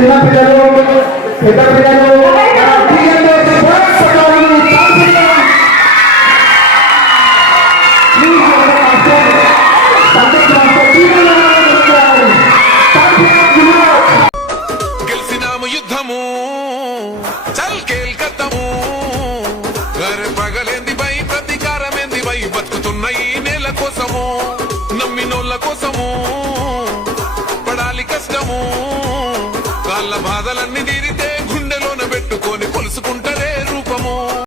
చిన్న పిల్లలు పెద్ద పిల్లలు గెలిసినాము యుద్ధము చల్ కేల్కత్తము పగలేంది బై ప్రతీకారమేంది బై బతుకుతున్న ఈ నేల కోసము నమ్మినోళ్ళ కోసము పడాలి కష్టము వాళ్ళ బాధలన్నీ తీరితే